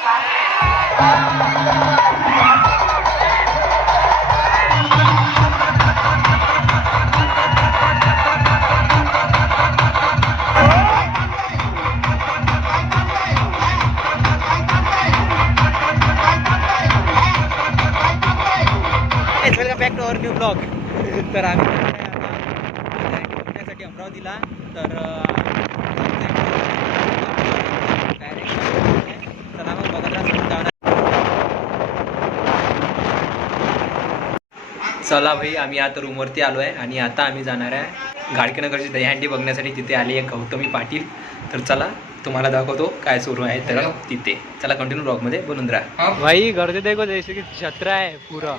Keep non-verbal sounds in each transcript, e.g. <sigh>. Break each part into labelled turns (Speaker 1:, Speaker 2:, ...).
Speaker 1: Thank you. चला भाई आम्ही आता रूमवरती आलो आहे आणि आता आम्ही जाणार आहे गाडकेनगरची दहीहंडी बघण्यासाठी. तिथे आली आहे गौतमी पाटील. तर चला तुम्हाला दाखवतो काय सुरू आहे तर तिथे. चला कंटिन्यू ब्लॉगमध्ये बनून राहा
Speaker 2: भाई गर्दी देखो जैसे कि छत्र है पूरा.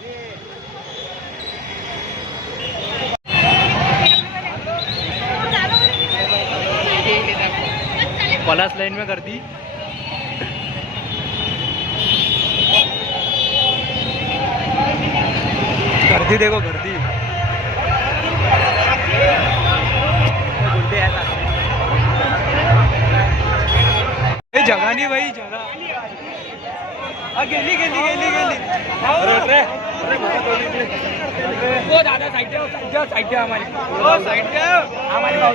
Speaker 2: पलास लाइन में कर गर्दी देखो गर्दी। जगह नहीं भाई जगह हा, गेली गेली गेली गेली। ओ दादा साईड द्या साईड द्या साईड द्या आम्हाला हो।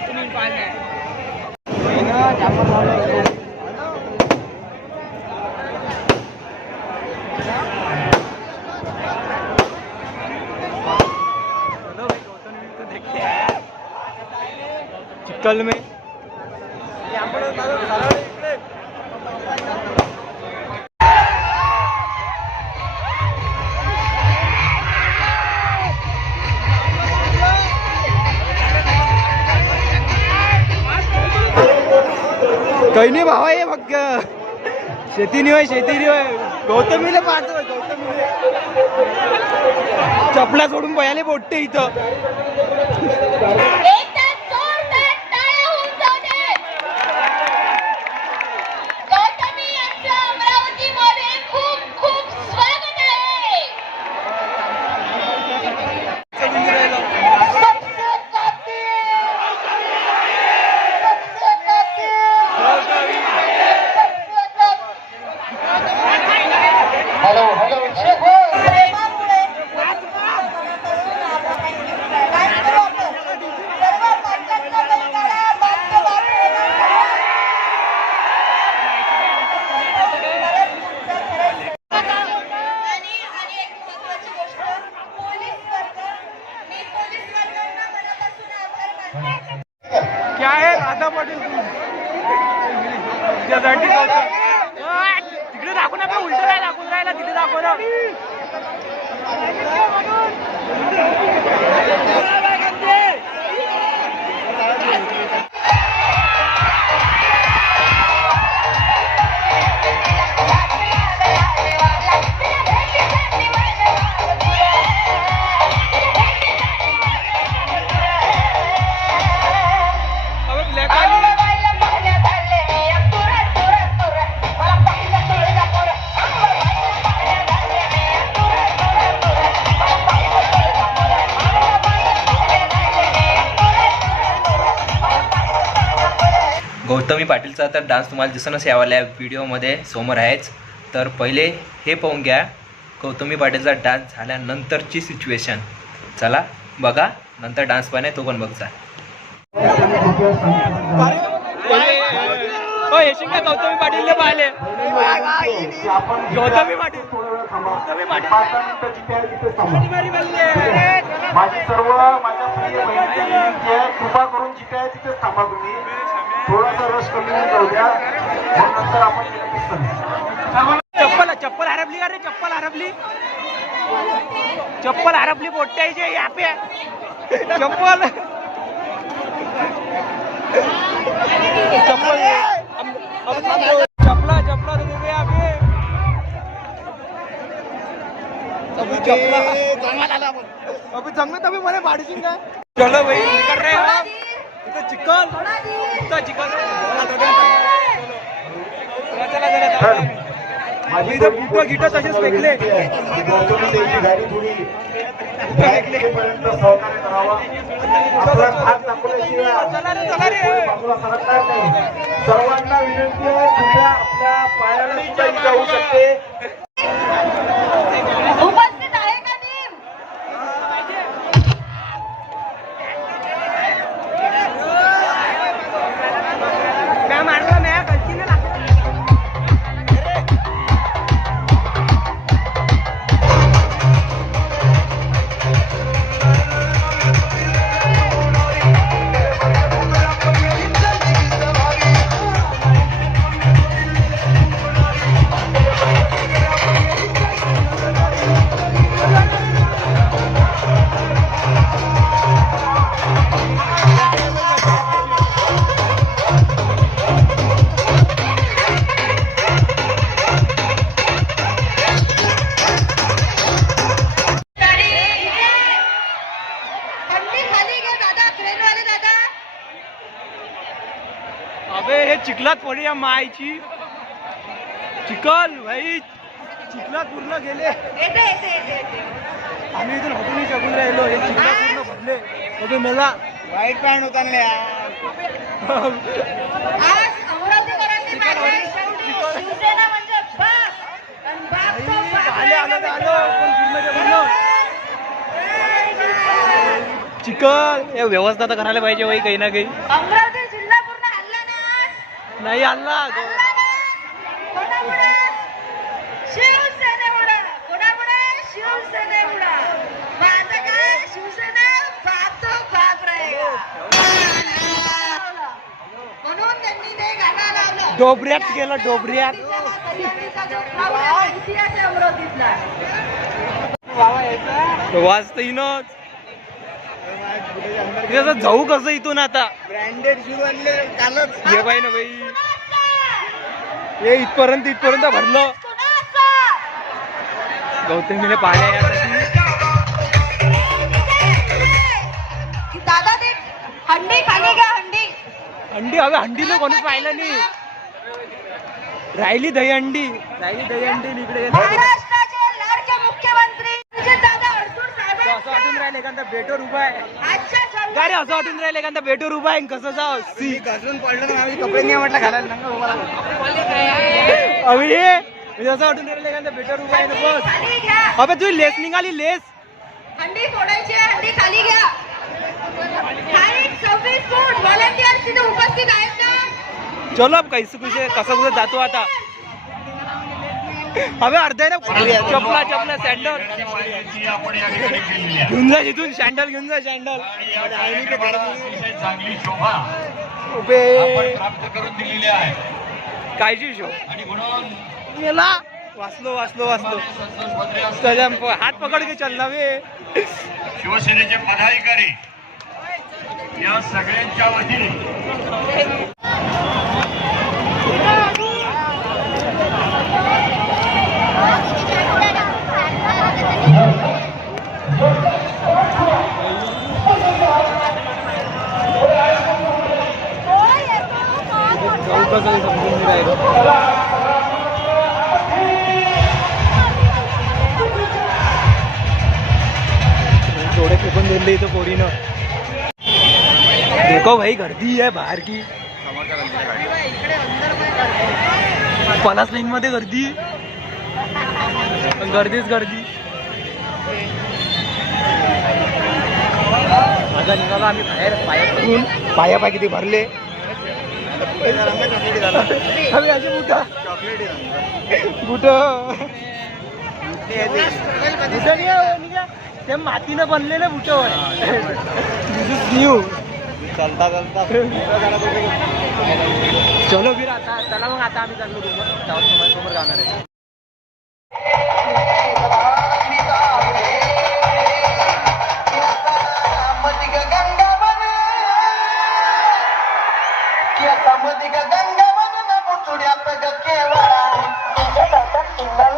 Speaker 2: में। काही नाही भावा हे बघ शेती नाही होय शेती नाही होय गौतमीला पाहतो गौतमीला चपला सोडून पयाले बोटते इथं एकदा जोरदार टाळ्या होऊन जाऊ दे. गौतमी यांचं अमरावतीमध्ये खूप खूप स्वागत आहे सबसे कातिल. सबसे कातिल. सबसे कातिल. हॅलो हॅलो प्रेमामुळे मनापासून आपण काय करू आपण? सर्व पंचांना बैलगाड्या बांधतो बापरे. आणि आणि एक महत्त्वाची गोष्ट पोलीस वर्ग मी पोलीस वर्गांना मनापासून आभार मानते क्या आहे राधा पाटील तुझ्यासाठी तिकडे दाखवू नका उलट काय दाखवून राहिला तिथे दाखवलं.
Speaker 1: गौतमी पाटीलचा तर डान्स तुम्हाला दिसणच यावाल्या व्हिडिओमध्ये समोर आहेच. तर पहिले हे पाहून घ्या गौतमी पाटीलचा डान्स झाल्यानंतरची सिच्युएशन. चला बघा नंतर डान्स पण आहे तो पण बघचा.
Speaker 2: हो गौतमी पाटील पाहिले. गौतमी पाटील. गौतमी पाटील. माझी सर्व माझ्या कृपा करून जिथे आहे तिथेच थांबा तुम्ही. थोडासा रस कमी होऊन द्या. मग नंतर आपण. चप्पल चप्पल हरपली का रे? चप्पल हरपली? चप्पल हरपली बोट्याची या पे चप्पल. चप्पल. चपला चपला तो देते यहाँ पे अभी चपला अभी चांगलं तभी मला पाडशील का चलो भाई निकल रहे हो. इथं इथं माझी इथं बुटं गिटं तसेच फेकले. गौतमी देवीची गाडी थोडी बँकेपर्यंत सहकार्य करावा आपला हात दाखवल्याशिवाय चला रे चला रे. बाजूला सरकणार नाही सर्वांना विनंती आहे आपल्या पायाने सुद्धा जाऊ शकता. मायची चिखल भाई. चिखलात पूर्ण गेले. येते येते येते येते. आम्ही इथून हटून शकून राहिलो. हे चिखलात पूर्ण भरले. अबे मला वाईट पॅन्ट होता आज अमरावतीकरांनी मांडलंय शेवटी शिवसेना म्हणजे बाप. आणि बाप तो बाप आले आलो. राहिला आलो. पण पूर्णच्या पूर्ण चिकन हे व्यवस्था तर करायला पाहिजे भाई काही ना काही अमरावती जिल्हा पूर्ण हल्ला ना नाही आणला. हल्ला ना. कोणामुळे? शिवसेनेमुळे. कोणामुळे? शिवसेनेमुळे. मग आता काय? शिवसेना? बाप तो बाप राहिला. म्हणून त्यांनी ते गाणं लावलं. डोबऱ्यात गेलं डोबऱ्यात. कल्याणीचा जो जाऊ कसं इथून आता? ब्रँडेड शूज आणले कालच. हे बाई ना बाई. हे इथपर्यंत इथपर्यंत भरलं? गौतमीने पाहिल्या यासाठी. दादा ते हंडी खाली घ्या हंडी. अंडी हवे हंडीला कोणीच पाहिलं नाही. राहिली दही अंडी राहिली दही अंडी इकडे येत होते. महाराष्ट्राचे लाडके मुख्यमंत्री दादा अडसूळ असं वाटून साहेबांच्या राहिलं एखादा बेटवर उभा आहे. आजच्या जन्म- काय रे असं वाटून राहिलं एखादा बेटवर उभा आहे कसं जाव? सी. घसरून पडलं ना आम्ही कपडे नाही म्हटलं घालायला अभि म्हणजे असं वाटून राहिलं एखादा बेटवर उभा आहे ना बस. अबे तुझी लेस निघाली लेस. हंडी हंडी खाली घ्या. चलो अब कैसे कुठे कसं कुठे जातो आता. अबे अर्धे ना. चपला चपला सँडल घेऊन जा इथून सँडल घेऊन जा सँडल चांगली शोभा उभे. प्राप्त करून दिलेली आहे कायची शो गेला वाचलो वाचलो. वाचलो त्याच्या हात पकड के चलना बे. शिवसेनेचे पदाधिकारी या सगळ्यांच्या वतीने जाऊ कसं समजून नाही थोडे फेकून दिले इथं पोरीनं देखो भाई गर्दी आहे बाहेर की पलास लाईन मध्ये गर्दी गर्दीच गर्दी आता निघालो आम्ही बाहेर पाया पाया पाय किती भरले? आम्ही असे बुटा बुट ते मातीनं बनलेले बुट न्यू चलता चलता चलो फिर आता चला मग आता आम्ही चाललो समोर समोर समोर जाणार आहे. ग गंग बनन पुचुड्यात ग केवळा तुझ्या जातात किंवा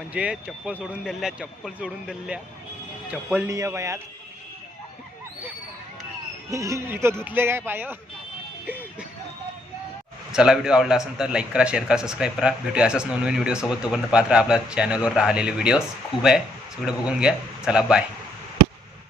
Speaker 2: म्हणजे चप्पल सोडून दिल्या चप्पल सोडून दिल्या. चप्पल नाही आहे पायात <laughs> इथं धुतले काय पाय?
Speaker 1: चला व्हिडिओ आवडला असेल तर लाईक करा शेअर करा सबस्क्राईब करा. भेटूया असंच नवनवीन व्हिडिओ सोबत. तोपर्यंत पात्र आपल्या चॅनलवर राहिलेले व्हिडिओज खूप आहे. सगळं बघून घ्या. चला बाय